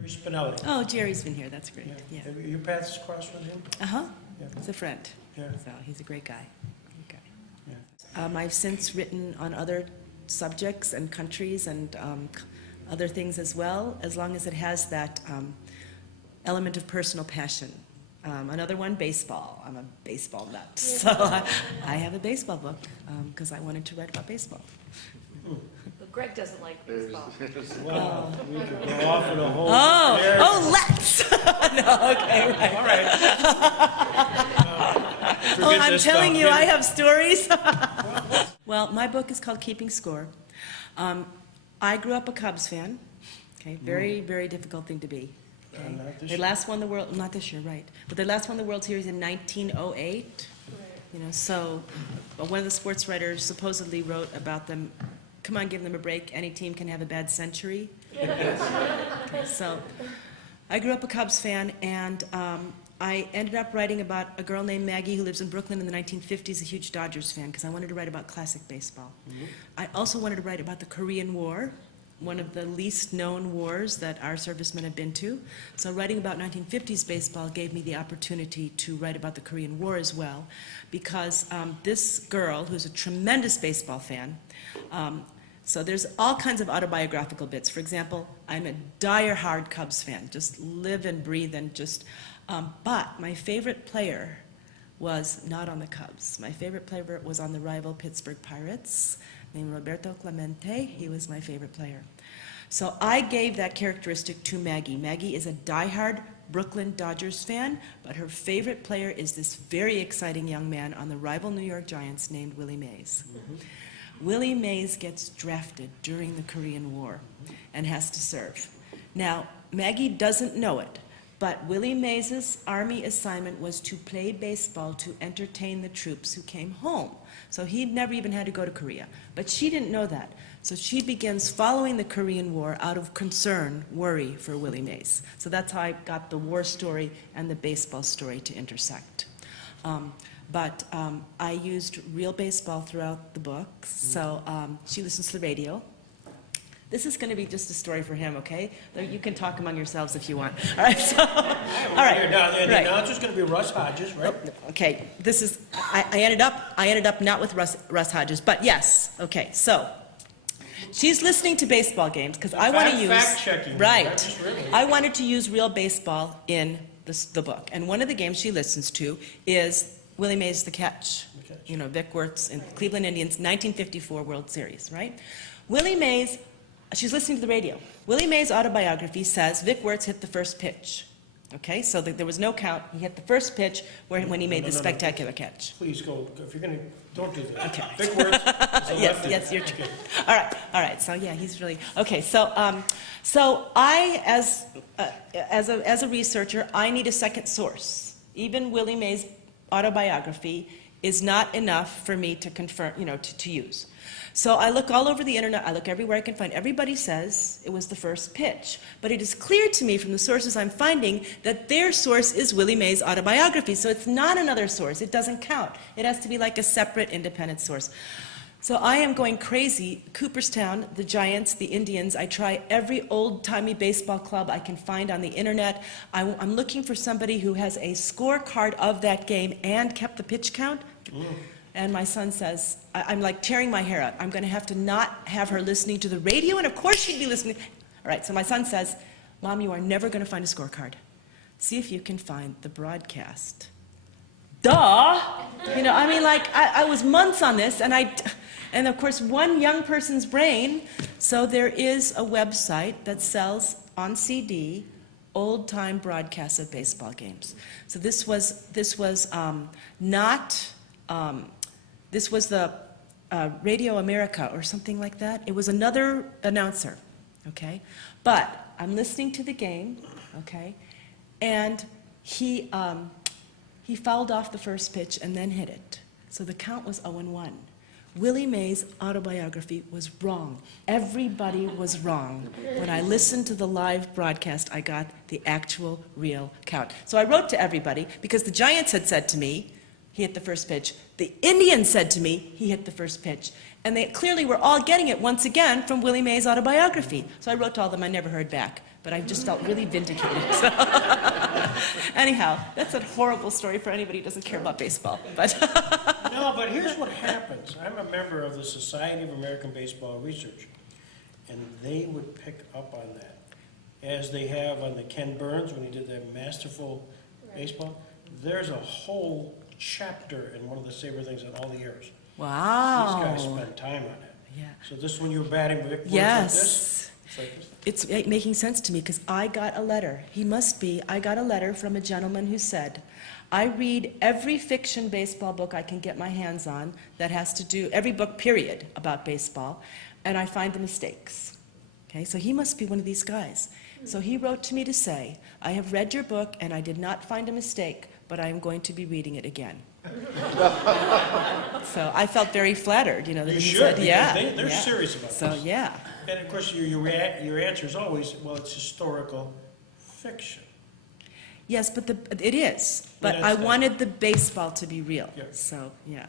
Jerry Spinelli. Oh, Jerry's been here. That's great. Yeah. Have your paths crossed with him? Uh-huh. Yeah. He's a friend. Yeah. So he's a great guy. Great guy. Yeah. I've since written on other subjects and countries and other things as well, as long as it has that element of personal passion. Another one, baseball. I'm a baseball nut. So I have a baseball book because I wanted to write about baseball. But Greg doesn't like baseball. Well, we could go off on a whole... Let's! No, okay, right. All right. Oh, I'm telling you, I have stories. Well, my book is called Keeping Score. I grew up a Cubs fan. Okay, very, very difficult thing to be. Okay. They last won the World, not this year, right? But they last won the World Series in 1908. You know, so one of the sports writers supposedly wrote about them. Come on, give them a break. Any team can have a bad century. Okay, so I grew up a Cubs fan, and I ended up writing about a girl named Maggie who lives in Brooklyn in the 1950s, a huge Dodgers fan, because I wanted to write about classic baseball. I also wanted to write about the Korean War, one of the least known wars that our servicemen have been to. So writing about 1950s baseball gave me the opportunity to write about the Korean War as well, because this girl, who's a tremendous baseball fan, so there's all kinds of autobiographical bits. For example, I'm a die-hard Cubs fan, just live and breathe and just, but my favorite player was not on the Cubs. My favorite player was on the rival Pittsburgh Pirates, named Roberto Clemente. He was my favorite player. So I gave that characteristic to Maggie. Maggie is a die-hard Brooklyn Dodgers fan, but her favorite player is this very exciting young man on the rival New York Giants named Willie Mays. Willie Mays gets drafted during the Korean War and has to serve. Now, Maggie doesn't know it, but Willie Mays' Army assignment was to play baseball to entertain the troops who came home. So he'd never even had to go to Korea. But she didn't know that. So she begins following the Korean War out of concern, worry for Willie Mays. So that's how I got the war story and the baseball story to intersect. But I used real baseball throughout the book. So she listens to the radio. This is going to be just a story for him, okay? You can talk among yourselves if you want. All right. So, all right. The announcer's going to be Russ Hodges, right? Okay. This is. I ended up not with Russ Hodges, but yes. Okay. So she's listening to baseball games because I want to use fact-checking. Right. I wanted to use real baseball in the book, and one of the games she listens to is Willie Mays The Catch. You know, Vic Wertz and Cleveland Indians 1954 World Series, right? Willie Mays. She's listening to the radio. Willie Mays' autobiography says Vic Wertz hit the first pitch. Okay, so there was no count. He hit the first pitch when he made the spectacular catch. Please go. If you're going to, don't do that. Okay. Vic Wertz is a lefty. Yes, you're true. All right. So yeah, he's really okay. So I, as a researcher, I need a second source. Even Willie Mays' autobiography is not enough for me to confirm, to use. So I look all over the internet, I look everywhere I can find. Everybody says it was the first pitch. But it is clear to me from the sources I'm finding that their source is Willie Mays' autobiography. So it's not another source. It doesn't count. It has to be like a separate, independent source. So I am going crazy. Cooperstown, the Giants, the Indians, I try every old-timey baseball club I can find on the internet. I'm looking for somebody who has a scorecard of that game and kept the pitch count. And my son says, I'm like tearing my hair out. I'm going to have to not have her listening to the radio, and of course she'd be listening. All right, so my son says, Mom, you are never going to find a scorecard. See if you can find the broadcast. Duh! I was months on this, and of course, one young person's brain. So there is a website that sells on CD old-time broadcasts of baseball games. So this was the Radio America or something like that. It was another announcer, okay? But I'm listening to the game, okay? And he fouled off the first pitch and then hit it. So the count was 0-1. Willie Mays' autobiography was wrong. Everybody was wrong. When I listened to the live broadcast, I got the actual real count. So I wrote to everybody because the Giants had said to me, he hit the first pitch. The Indians said to me, he hit the first pitch. And they clearly were all getting it once again from Willie Mays' autobiography. So I wrote to all of them, I never heard back. but I just felt really vindicated. So. Anyhow, that's a horrible story for anybody who doesn't care about baseball. But No, but here's what happens. I'm a member of the Society of American Baseball Research, and they would pick up on that, as they have on the Ken Burns when he did that masterful baseball. There's a whole chapter in one of the Saber things on all the errors. wow. These guys spend time on it. Yeah. So this when you were batting with words like Yes. this? It's like this? It's making sense to me because I got a letter. I got a letter from a gentleman who said, I read every fiction baseball book I can get my hands on that has to do, every book, period, about baseball, and I find the mistakes. Okay, so he must be one of these guys. So he wrote to me to say, I have read your book and I did not find a mistake, but I am going to be reading it again. So I felt very flattered, that You he should, said, because yeah. they're yeah. serious about So, this. yeah. And of course, your answer is always, well, it's historical fiction. Yes, but it is. But Yes, I that- wanted the baseball to be real. Yeah. So, yeah.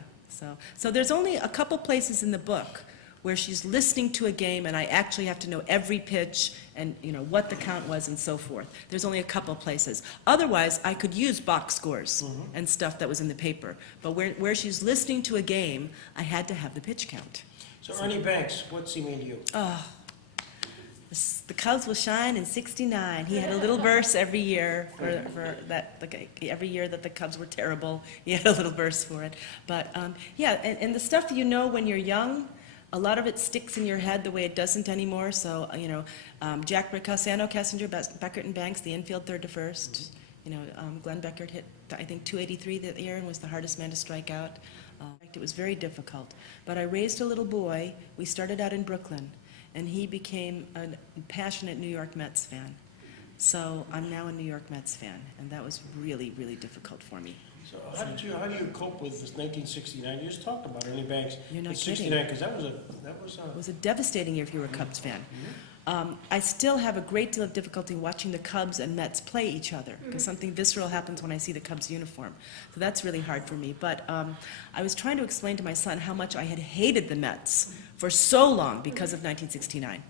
So there's only a couple places in the book where she's listening to a game and I actually have to know every pitch and, what the count was and so forth. There's only a couple places. Otherwise, I could use box scores and stuff that was in the paper. But where she's listening to a game, I had to have the pitch count. So Ernie Banks, what's he mean to you? The Cubs will shine in '69. He had a little verse every year for that. Every year that the Cubs were terrible, he had a little verse for it. But yeah, and the stuff when you're young, a lot of it sticks in your head the way it doesn't anymore. So Jack Brickhouse, Kessinger, Beckert, and Banks, the infield third to first. Glenn Beckert hit I think 283 that year and was the hardest man to strike out. It was very difficult. But I raised a little boy. We started out in Brooklyn. And he became a passionate New York Mets fan. So I'm now a New York Mets fan, and that was really, really difficult for me. So how do you cope with this 1969? You just talked about Ernie Banks. You're not in '69, kidding. because that was It was a devastating year if you were a Cubs fan. I still have a great deal of difficulty watching the Cubs and Mets play each other because something visceral happens when I see the Cubs uniform. So that's really hard for me. But I was trying to explain to my son how much I had hated the Mets for so long because of 1969.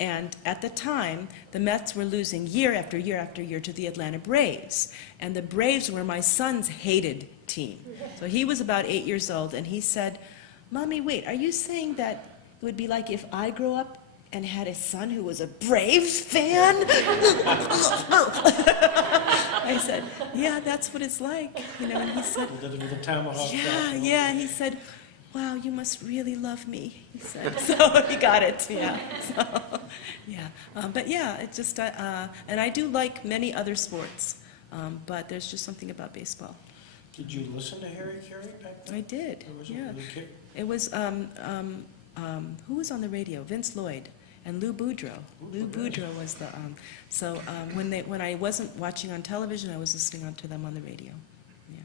And at the time, the Mets were losing year after year after year to the Atlanta Braves. And the Braves were my son's hated team. So he was about 8 years old, and he said, Mommy, wait, are you saying that it would be like if I grew up and had a son who was a Braves fan? I said, yeah, that's what it's like. And he said, with the tomahawk. yeah, and he said, wow, you must really love me, he said. So he got it, yeah. So, yeah. But yeah, it just, and I do like many other sports, but there's just something about baseball. Did you listen to Harry Carey back then? I did, Or was yeah. it a kid? It was, who was on the radio? Vince Lloyd and Lou Boudreau. Lou Boudreau was the, when I wasn't watching on television, I was listening to them on the radio. Yeah.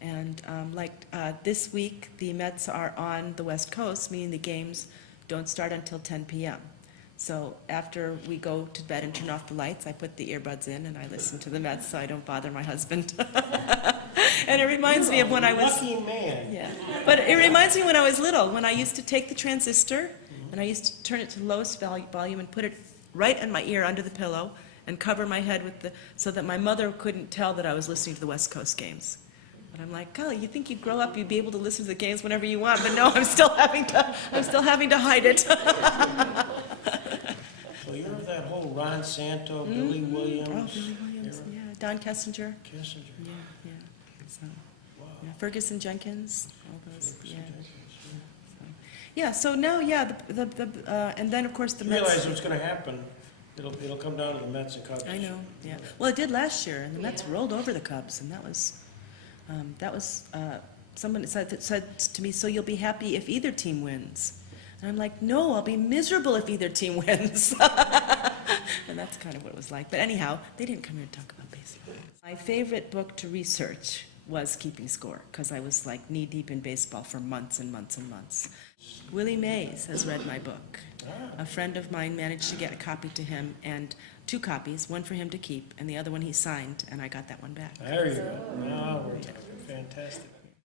And this week, the Mets are on the West Coast, meaning the games don't start until 10 p.m. So after we go to bed and turn off the lights, I put the earbuds in and I listen to the Mets so I don't bother my husband. And it reminds me of when I was... Lucky man. Yeah, but it reminds me when I was little, when I used to take the transistor and I used to turn it to the lowest volume and put it right in my ear under the pillow and cover my head with so that my mother couldn't tell that I was listening to the West Coast games. But I'm like, golly, you think you'd grow up, you'd be able to listen to the games whenever you want, but no, I'm still having to hide it. So you're of that whole Ron Santo, Billy Williams. Oh, Billy Williams, era? yeah, Don Kessinger. Kissinger. Yeah, yeah. So, Wow. yeah. Ferguson Jenkins, all those, Ferguson yeah. Jenkins, Yeah, so now, yeah, and then, of course, the You Mets. realize what's going to happen. It'll come down to the Mets and Cubs. I know, yeah. Well, it did last year, and the Mets rolled over the Cubs, and that was someone said to me, so you'll be happy if either team wins. And I'm like, no, I'll be miserable if either team wins. And that's kind of what it was like. But anyhow, they didn't come here to talk about baseball. My favorite book to research was Keeping Score, because I was like knee-deep in baseball for months and months and months. Willie Mays has read my book. A friend of mine managed to get a copy to him, and 2 copies, one for him to keep, and the other one he signed, and I got that one back. There you go. Now we're talking. Fantastic.